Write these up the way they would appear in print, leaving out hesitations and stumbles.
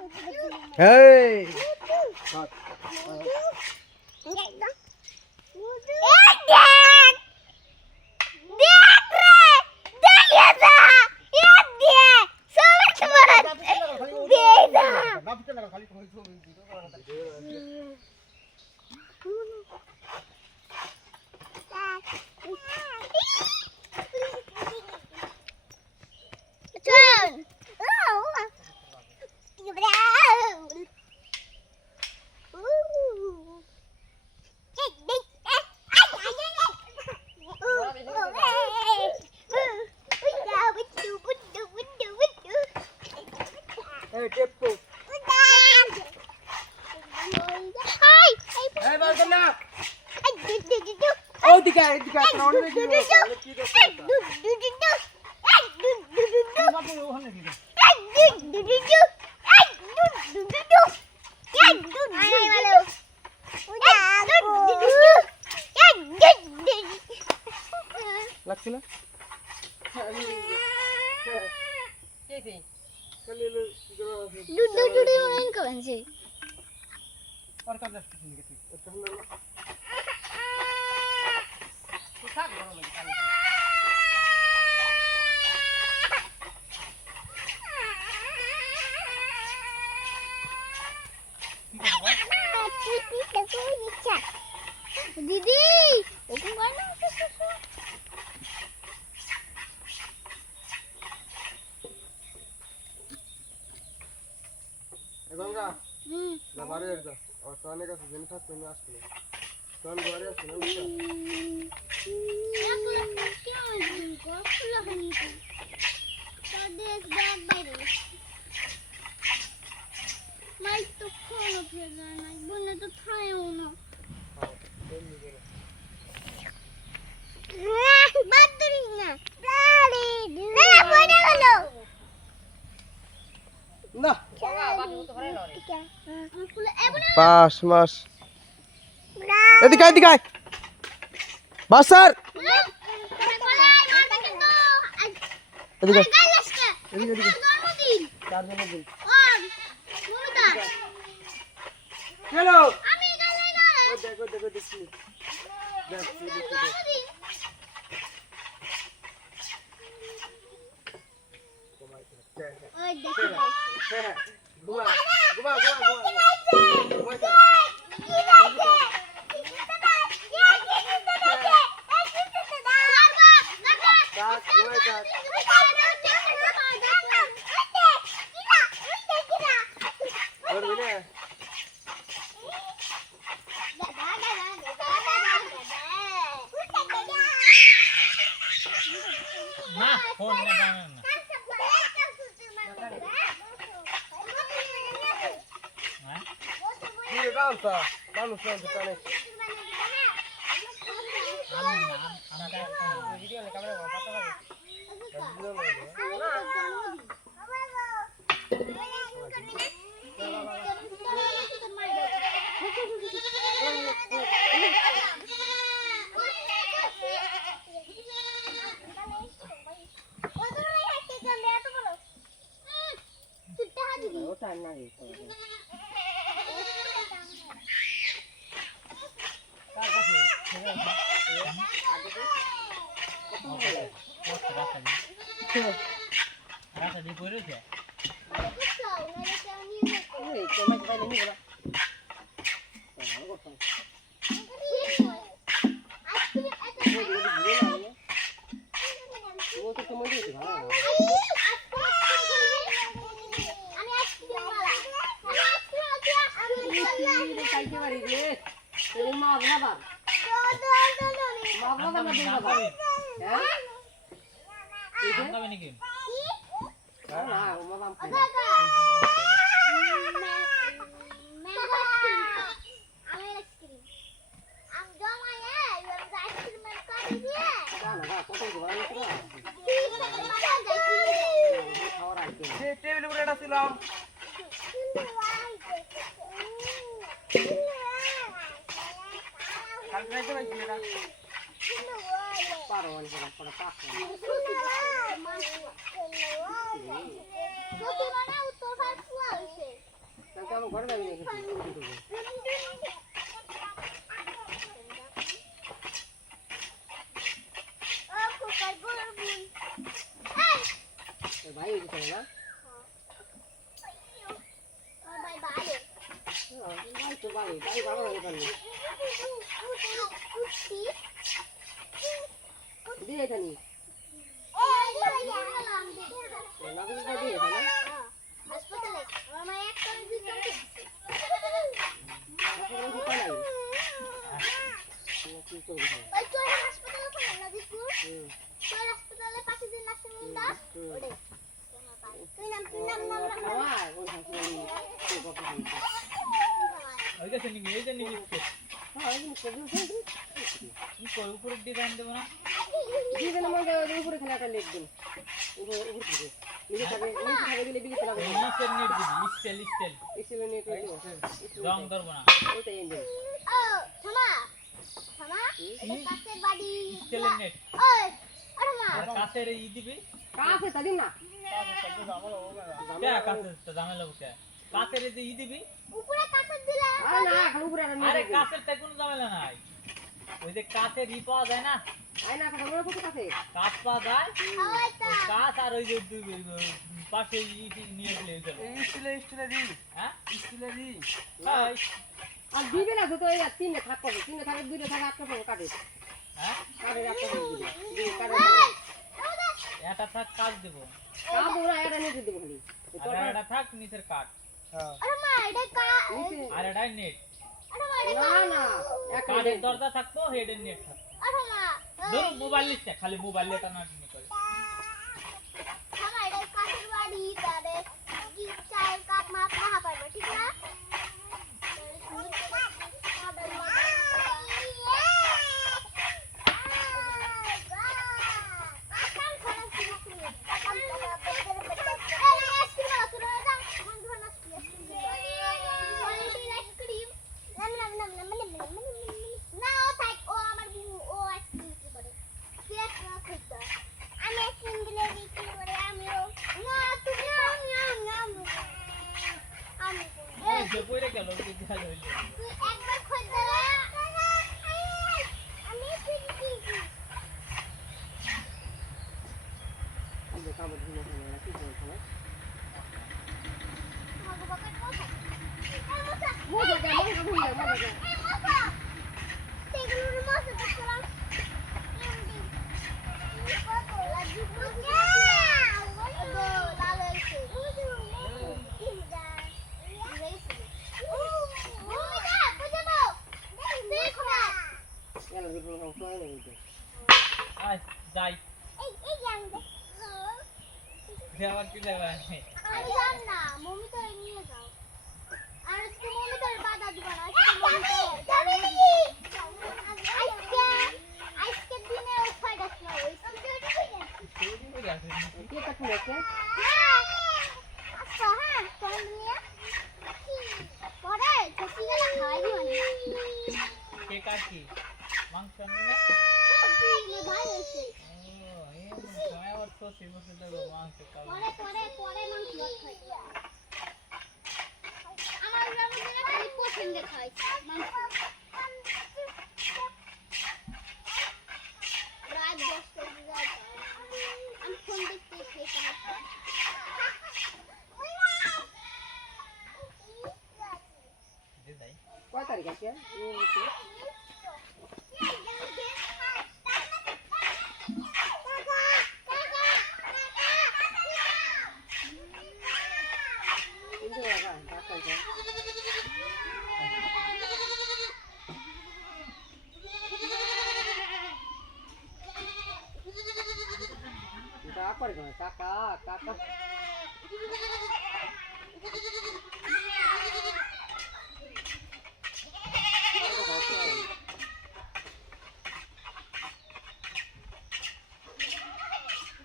Hey. Hey, Teppo. Hey, welcome now. Oh, dikha, crowd में क्यों? লাগছিল? दीदी ओपन करना गंगा हमारे इधर और सोने का सीजन था तो मैं आसने सोन घरे आसने उसका क्या है इनको खुला है नहीं तो देख बैग बाइरे माइक तो खोलो फिर ना बोलने तो था ही ना बात करी ना बोलने वालो ना क्या पास मास এদিকে এদিকে বাসার এদিকে এদিকে চার জনের দিন হ্যালো আমি গালে না দেখো দেখছি ওই দেখো ঘুমা Rasa di purus ya? Table উপরে এটা ছিলাম কালকে রাইতে রাইছি এটা পারো অনেক পড়া পাস না ঘরে যাবি না কিন্তু ভাই হয়ে গেছে না ভাই তো ভাই ভালো হয়ে পারলি দিয়ে এখানে নাগরিকরা দিয়ে এখানে হাসপাতালে আমার মা এক করে দিতে হাসপাতালে কি পালাই কি করবি ওই তো হাসপাতালে ফোন না দিকু তো হাসপাতালে পাশে দিন লাগছে মুন্ডা ওরে তুই নাম বাবা ওই হাসপাতালে তো কথা বলছি ওই গেছে নি এই যে নি হ্যাঁ এই প্রবলেম হয়েছে কি কই উপরে ডিজাইন দেব না দিবেন মধ্যে উপরে খেলাটা লিখ দিন উপরে থাকে নিচে থাকে দিলে বিলি লাগবে নিচের নেট দিবি স্টাইল এসলে নেট রং করব না ওইটা এনে দিন ও থামা এটা কাছের বাড়ি স্টাইলের নেট ওই আরে মা আর কাছের ই দিবি কাছে তা দিন না কে কাছে তো ঝামেলা বুকে কাছের যে ই দিবি উপরে কাছের দিলা আরে না এখন উপরে আর আরে কাছের তে কোনো ঝামেলা নাই ওই যে কাছের ই পাওয়া যায় না আই না কথা বলে কত কাছে কাছ পাওয়া যায় হয়তো ওই কাছ আর ওই যে পাশে ই নিয়ে গেলে স্টিলের রি হ্যাঁ স্টিলের রি হ্যাঁ আর দিবে না তো এই তিনটে থাক করবে তিনটে থাকে দুইটা থাকে আটটা পড়ো কাটে হ্যাঁ কাটে একটা দিবে দিবে কাটে এটা থাক কাজ দেব কাট ওরা এটা নিতে দিবে খালি আর এটা থাক নিচের কাট হ্যাঁ আরে মা এটা নিচে আর এটা নেট আরে মা এটা না না একটা কাঠের দরজা থাকবো হেডের নেট থাকবো আরে মা ধরো মোবাইল নিচ্ছে খালি মোবাইল এটা না নিয়ে করে থামা এটা কাছের বাড়ি তারে কি চাই কাপ মাপ না পারবে ঠিক না এই যে কইরে গেল কি দেখা হইলো একবার খদ্দরা আমি কিনছি আমাদের কাম দিনে না কি করছ না আমাকে বাবা কথা এই মোটা মোটা যা মোটা যা এই মোটা তেগুলোর মাছ দেখলাম এমডি কত লাগি বুঝে ওগো লাল হইছে এলা দুটো অংশ হয়ে গেছে আয় যাই এই জান দে দেওয়ার কি যাবে আমি জান না মম্মি তো নিয়ে যাও আর আজকে মম্মি তো বাধা দিবা না আজকে মম্মি তো যাবে নাকি আজকে দিনে উঠাই দাস না ওই তৈরি হয়ে গেছে কে কাট নিয়েছে আচ্ছা হ্যাঁ চল নিয়ে পরে ছুটি গেলে খাই দিও কে কাটি মাংস আনবে না ভাই হইছে ও এই সময় ওর তো সিমসে দেব মাংস খাবে পরে মাংস খাই আমার গ্রামের দিনে খালি পছন্দ খাই মাংস রাত 10টা বাজে আমি ফোন দেখতে খাইতাম দে যাই কয় তারিখ আছে কিন্তু বাবা ডাক্তার কো কাকা কাকা কাকা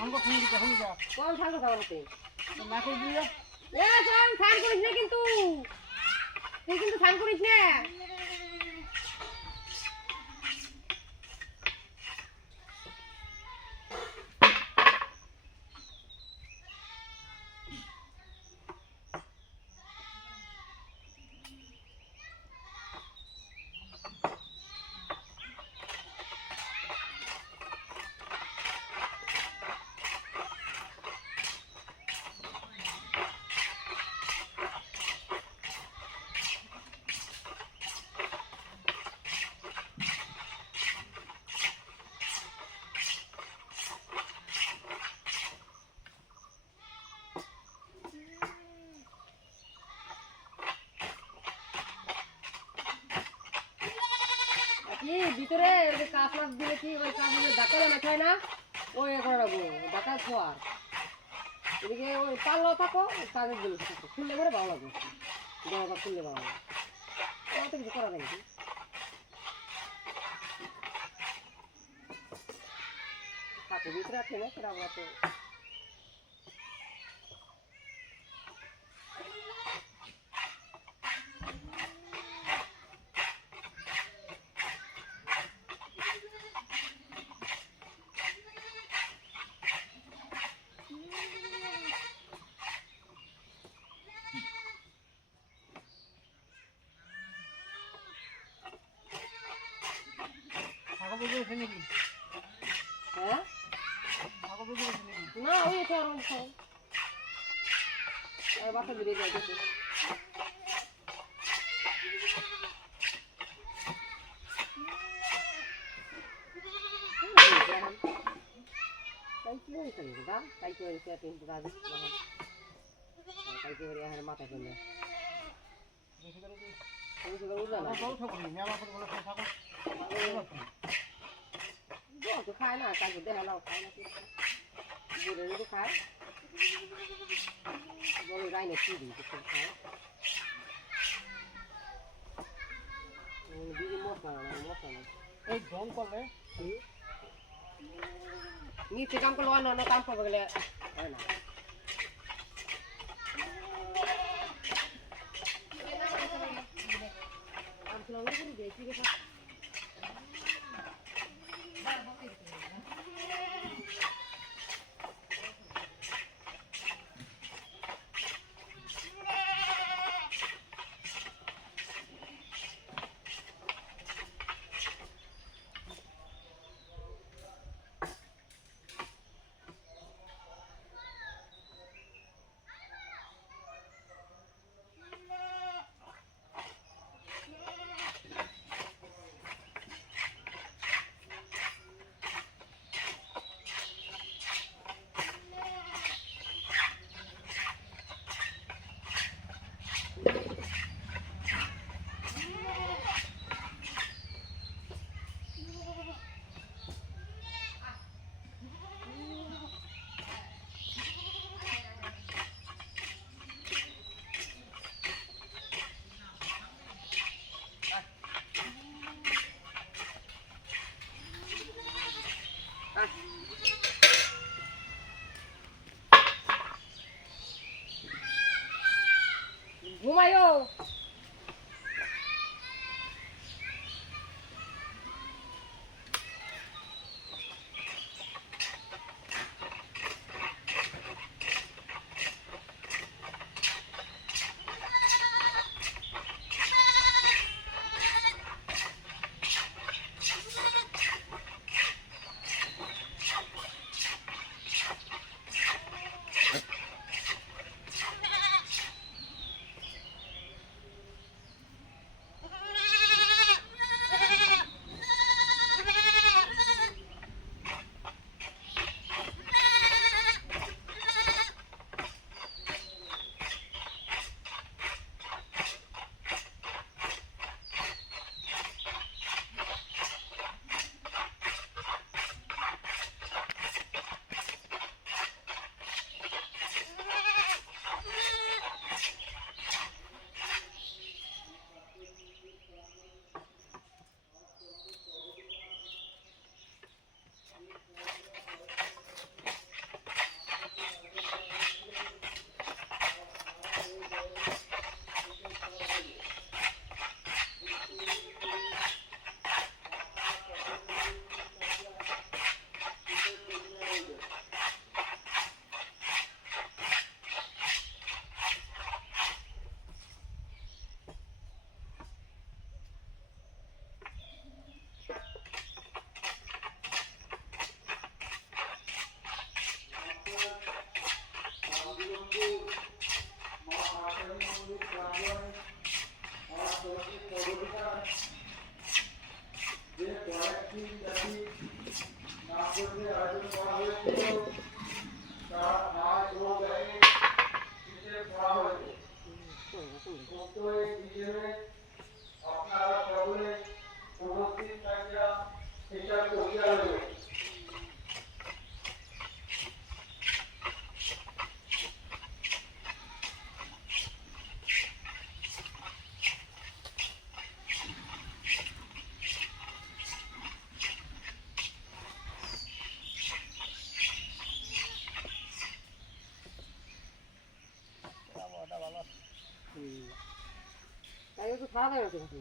हमको फोन दिखा हम जा কোন থাকো খাওয়াতে ना कोई दिया এ কোন ফান করিস না কিন্তু তুই কিন্তু ফান করিস না ভিতরে ওই কাঁচ মাছ দিলে কি ওই কাঁচ মাছের ডাকা না খায় না ওই এখন রাখবো ডাকা খোয়ার এদিকে ওই পাল্লাও থাকো কাগজ গুলো থাকো খুললে করে ভালো লাগবে জামাটা খুললে ভালো লাগবে ওটা কিছু করা যায় নাকি হাতে ভিতরে আছে না সেটা আমরা তো হ্যাঁ না ওই তো আরাম খাও বাসা বেরিয়ে যায় দেখে মাথা চলে তো খায় না কালকে দেখা নাও খায় না বুড়ে তো খায় বলে গাই না কি দিই খায় দিদি মশলা না এই দম করলে নিচে কাম করলে অন্য কাম করবে গেলে হয় না ঘুমায়ো আপনারা সকলে উপস্থিত থাকবেন। একটু সারা দেয় না তো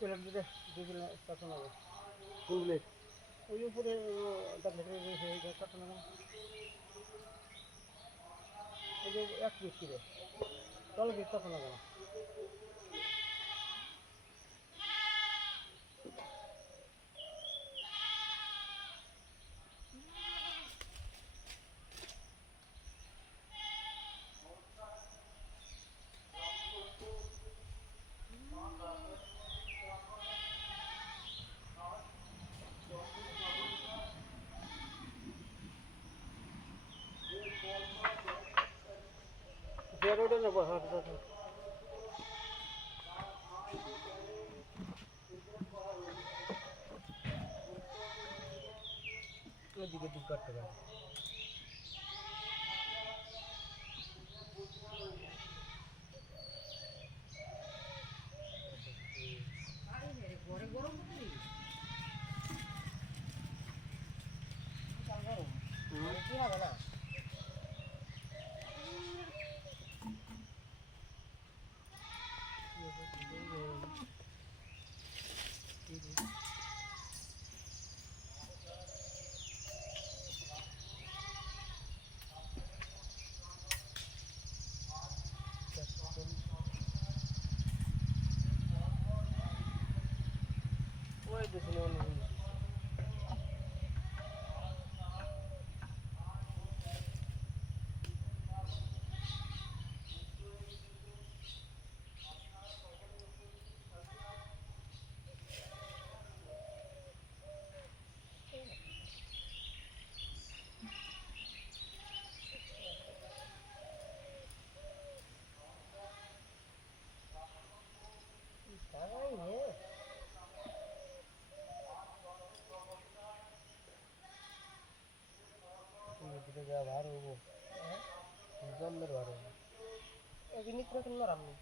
প্লেট দিতে দুগুলো কত নেবো কোন প্লেট ওই উপরে দেখলে কত নেবো ওই যে 1 পিস কিলো চলো পিস কত নেবো জেরোটা নেবো হ্যাঁ ওইদিকে দিক করতে পারে কি হবে না ওই দেখুন ভার হবো জন্মের ভার হবো জিনিস রকম নরম নেই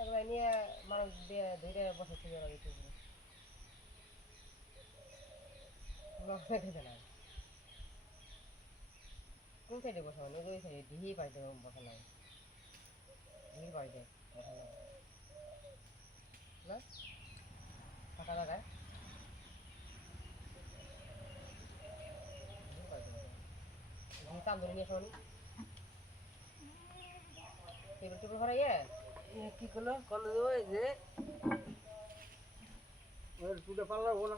একবার নিয়ে মানুষ দিয়ে ধরে বসে থেকে না কোন সাইডে বসা মানে ওই সাইডে ঢিহি পাইতে বসা নাই ঢিহি পাইতে বসা নাই না ফাঁকা জায়গায় ঢিহি পাইতে ঢিহি চাল ধরে নিয়ে শোনি টেবিল টেবিল ভরাইয়ে কি করলো কল দেবো এই যে ওই টুটে পাল্লাবো না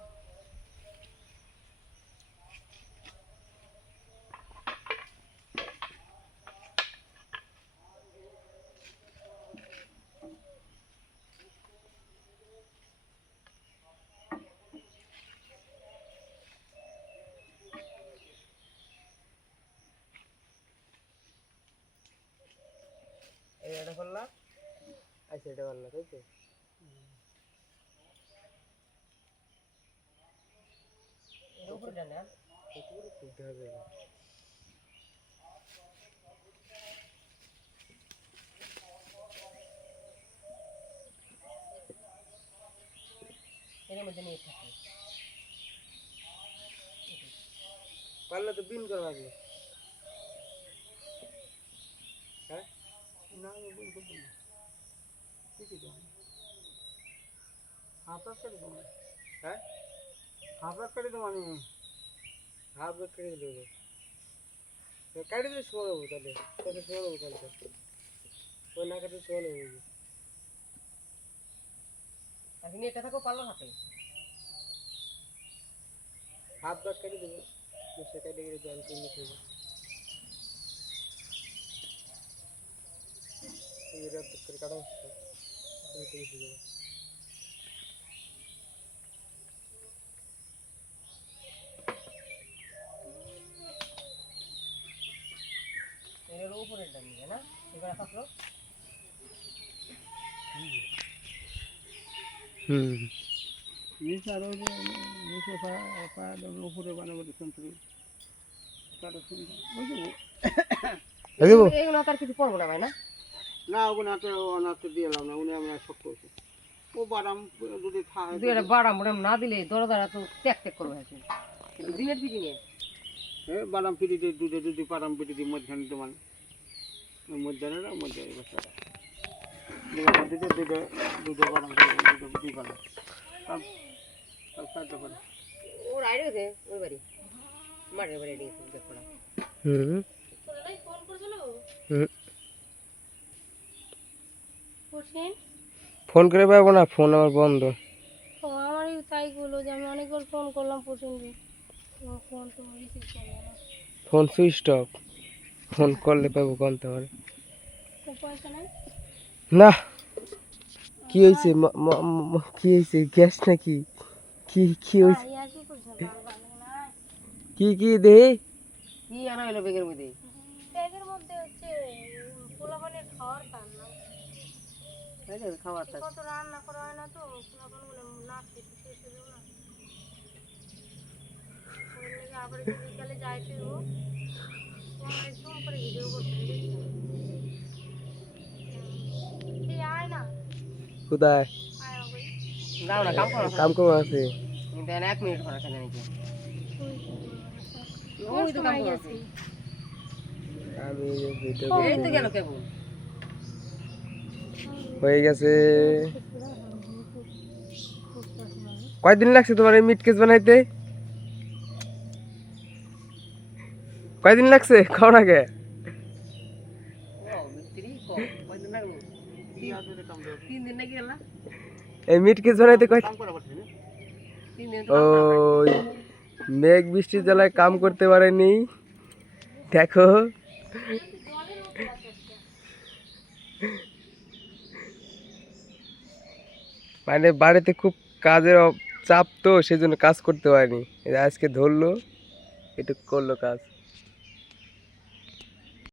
এটা করলা আচ্ছা এটা করলা তাই তো এটা উপরে ডান না তুলতে হবে না। এর মধ্যে নিয়ে থাকে পারলে তো বিন করা লাগবে। হ্যাঁ না বিন করবো না ঠিকই তো হাফ করে দেবো হ্যাঁ হাফ করে দেবো আমি হাফ ব্রেক কেটে দেবো। কাটি দিলে শোয়া দেবো তাহলে তোকে শোয়া দেবো তাহলে ওই না কাটে শোয়া দেবো। এখন এটা থাকো পাল্লা থাকে হাফ ব্রেক কেটে দেবো সে কেটে গেলে জল কিনে দেবো। এটা করে কাটা হচ্ছে কেটে দেবো। এর উপরে ডান নিয়ে না এবার থাকলো নিচে আরো নিচে পা উপরে বানাবো সন্তরি কাটা শুনতে ওই যে এগুলো তার কিছু পড়বো না ভাই না না ওগুলো অনাথে দিয়ে এলাম না উনি আমরা শক্ত হয়েছে ও বাদাম যদি খায় দুই একটা বাড়াম বাড়াম না দিলে দরদারা তো ত্যাগ ত্যাগ করবে হয়েছে কিন্তু দিনের পিটি নিয়ে হ্যাঁ বাদাম পিটি দিয়ে দুধে দুধে বাদাম পিটি দিয়ে মধ্যখানে তোমার মধ্যখানে না মধ্যে বসাটা দুধে দুধে দুধে বাদাম দুধে দুই বাদাম সব সাহায্য করে ওর আইডিয়া দে ওই বাড়ি মাঠের বাড়ি দিয়ে দেখো না ফোন করছিল হোসেন ফোন করে পাবো না, ফোন আমার বন্ধ। ও আমারই তাই বললো যে আমি অনেকবার ফোন করলাম হোসেনকে ফোন তো রিসিভ করলো না ফোন সুইচ অফ, ফোন করলে পাবো কোন তোমার। তো পয়সা নাই না কি হয়েছে, কি হয়েছে, গ্যাস নাকি, কি কি হয়েছে, ইয়াসি করছে বারবার নাই কি কি দেই কি আনা হলো বেগের মধ্যে ব্যাগের মধ্যে হচ্ছে পোলাপানের খাওয়ার তার না এই যে খাবার তার কত রান্না করা হয় না তো পোলাপান বলে না খেতে শেষ হয়ে যাবে না ওই লেগে আবার একটু বিকালে যাইতে ও তোমার জুম করে ভিডিও করতে এই আয় না কোথায় আয় ওই দাও না কাম করো কাম করবো আছে। কিন্তু 1 মিনিট করা থাকে নাকি ওই তো কাম করছে আমি ভিডিও এই তো গেল কেবল হয়ে গেছে। কয়দিন লাগছে তোমার এই মিট কেস বানাইতে, কয়দিন লাগছে খাও আগে। ও মিস্ত্রি কয়দিন লাগলো 3 দিন নাকি গেল এই মিট কেস বানাইতে কয়, কাম করা পারছি না 3 দিন ওই মেঘ বৃষ্টির জ্বালায় কাম করতে পারেনি। দেখো মানে বাড়িতে খুব কাজের চাপ তো, সেই জন্য কাজ করতে পারেনি। এই যে আজকে ধরলো, একটু করলো কাজ।